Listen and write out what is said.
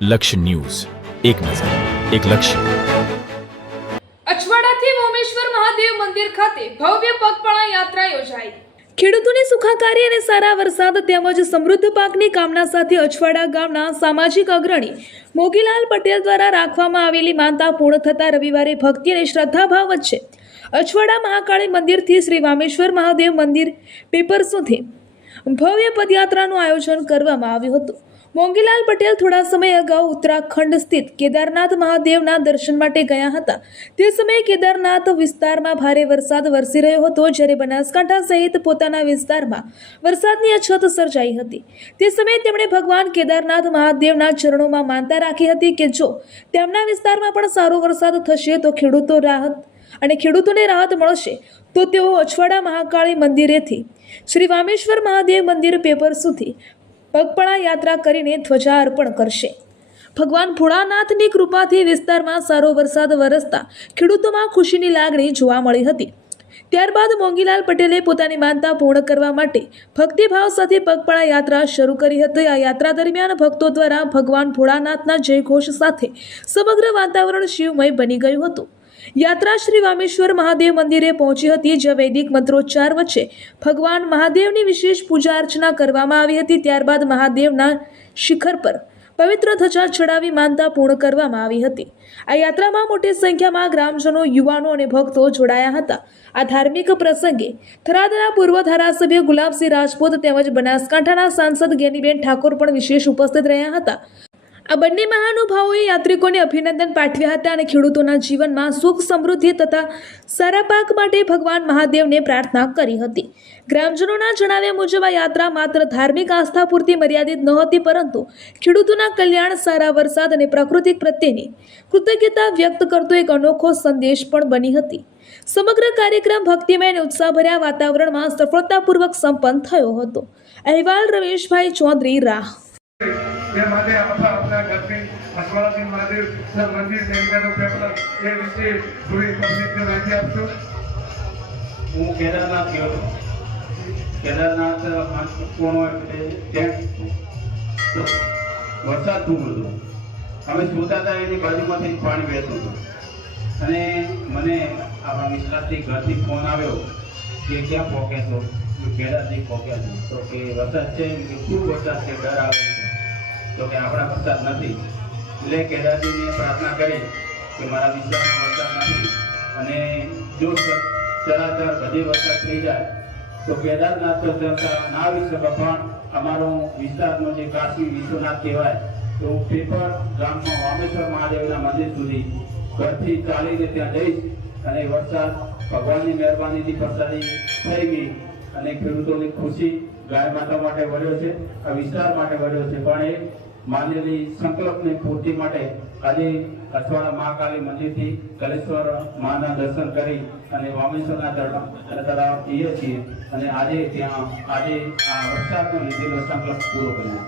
લક્ષ્ય ન્યૂઝ, એક નજર, એક લક્ષ્ય. અછવાડાથી મોમેશ્વર મહાદેવ મંદિર ખાતે ભવ્ય પગપાળા યાત્રા યોજાઈ. ખેડૂતોની સુખાકારી અને સારા વરસાદ તેમજ સમૃદ્ધ પાકની કામના સાથે અછવાડા ગામના સામાજિક અગ્રણી મોગીલાલ પટેલ દ્વારા રાખવામાં આવેલી માનતા પૂર્ણ થતા રવિવારે ભક્તિ અને શ્રદ્ધાભાવ વચ્ચે અછવાડા મહાકાળી મંદિરથી શ્રી વામેશ્વર મહાદેવ મંદિર પેપર સુધી ભવ્ય પદયાત્રાનું આયોજન કરવામાં આવ્યું હતું. મોંગીલાલ પટેલ થોડા સમય અગાઉ ઉત્તરાખંડ સ્થિત કેદારનાથ મહાદેવના દર્શન માટે ગયા હતા. તે સમયે કેદારનાથ વિસ્તારમાં ભારે વરસાદ વરસી રહ્યો હતો, જ્યારે બનાસકાંઠા સહિત પોતાના વિસ્તારમાં વરસાદની અછત સર્જાઈ હતી. તે સમયે તેમણે ભગવાન કેદારનાથ મહાદેવના ચરણોમાં માનતા રાખી હતી કે જો તેમના વિસ્તારમાં પણ સારો વરસાદ થશે તો ખેડૂતોને રાહત મળશે, તો તેઓ અછવાડા મહાકાળી મંદિરેથી શ્રી વામેશ્વર મહાદેવ મંદિર પેપર સુધી પગપાળા યાત્રા કરીને ધ્વજા અર્પણ કરશે. ભગવાન ભોળાનાથની કૃપાથી વિસ્તારમાં સારો વરસાદ વરસતા ખેડૂતોમાં ખુશીની લાગણી જોવા મળી હતી. ત્યારબાદ મોંગીલાલ પટેલે પોતાની માનતા પૂર્ણ કરવા માટે ભક્તિભાવ સાથે પગપાળા યાત્રા શરૂ કરી હતી. આ યાત્રા દરમિયાન ભક્તો દ્વારા ભગવાન ભોળાનાથના જયઘોષ સાથે સમગ્ર વાતાવરણ શિવમય બની ગયું હતું. યાત્રા શ્રી વામેશ્વર મહાદેવ મંદિરે પહોંચી હતી, જ્યાં વૈદિક મંત્રોચ્ચાર વચ્ચે ભગવાન મહાદેવની વિશેષ પૂજા અર્ચના કરવામાં આવી હતી. ત્યારબાદ મહાદેવના શિખર પર પવિત્ર ધજા ચડાવી માનતા પૂર્ણ કરવામાં આવી હતી. આ યાત્રામાં મોટી સંખ્યામાં ગ્રામજનો, યુવાનો અને ભક્તો જોડાયા હતા. આ ધાર્મિક પ્રસંગે થરાદના પૂર્વ ધારાસભ્ય ગુલાબસિંહ રાજપૂત તેમજ બનાસકાંઠાના સાંસદ જ્ઞાનીબેન ઠાકોર પણ વિશેષ ઉપસ્થિત રહ્યા હતા. આ બંને મહાનુભાવોએ યાત્રિકોને અભિનંદન પાઠવ્યા હતા અને ખેડૂતોના જીવનમાં સુખ, સમૃદ્ધિ તથા સારા પાક માટે ભગવાન મહાદેવને પ્રાર્થના કરી હતી. ગ્રામજનોના જણાવ્યા મુજબ આ યાત્રા માત્ર ધાર્મિક આસ્થા પૂરતી મર્યાદિત નહોતી, પરંતુ ખેડૂતોના કલ્યાણ, સારા વરસાદ અને પ્રકૃતિ પ્રત્યેની કૃતજ્ઞતા વ્યક્ત કરતો એક અનોખો સંદેશ પણ બની હતી. સમગ્ર કાર્યક્રમ ભક્તિમય અને ઉત્સાહભર્યા વાતાવરણમાં સફળતાપૂર્વક સંપન્ન થયો હતો. અહેવાલ રમેશભાઈ ચૌધરી, રાહ. ये माने अपना घर में अछवाड़ा दिन महादेव सर मंदिर नेमकानो पेपर ये विषय पूरी पब्लिक ने माहिती आपको. હું કેદારનાથ ગયો હતો. કેદારનાથ કોનો એટલે ત્યાં વરસાદ ખૂબ હતો. અમે સુતા હતા એની બાજુમાંથી પાણી વહેતું હતું અને મને આપણા વિસ્તારથી ઘરથી ફોન આવ્યો કે ક્યાં પહોંચે છો? કેદારથી પહોંચ્યા છો. તો કે વરસાદ છે, ખૂબ વરસાદ છે, ડર આવે છે. તો કે આપણા વરસાદ નથી. એટલે કેદારજીને પ્રાર્થના કરી કે મારા વિસ્તારમાં વરસાદ નથી અને જો ચરાચર બધી વરસાદ થઈ જાય તો કેદારનાથ તો ના આવી શકે, પણ અમારો વિસ્તારનો જે કાશી વિશ્વનાથ કહેવાય તો પેપર ગામમાં વામેશ્વર મહાદેવના મંદિર સુધી ઘરથી ચાલીને ત્યાં જઈશ અને વરસાદ ભગવાનની મહેરબાનીથી વરસાદી થઈ ગઈ અને ખેડૂતોની ખુશી ગાય માતા માટે વળ્યો છે, આ વિસ્તાર માટે વળ્યો છે. પણ એ માનેલી સંકલ્પની પૂર્તિ માટે આજે અછવાડા મહાકાળી મંદિરથી કલેશ્વર માના દર્શન કરી અને વામેશ્વરના તળાવ જઈએ છીએ અને આજે આ વરસાદનો લીધેલો સંકલ્પ પૂરો કર્યો.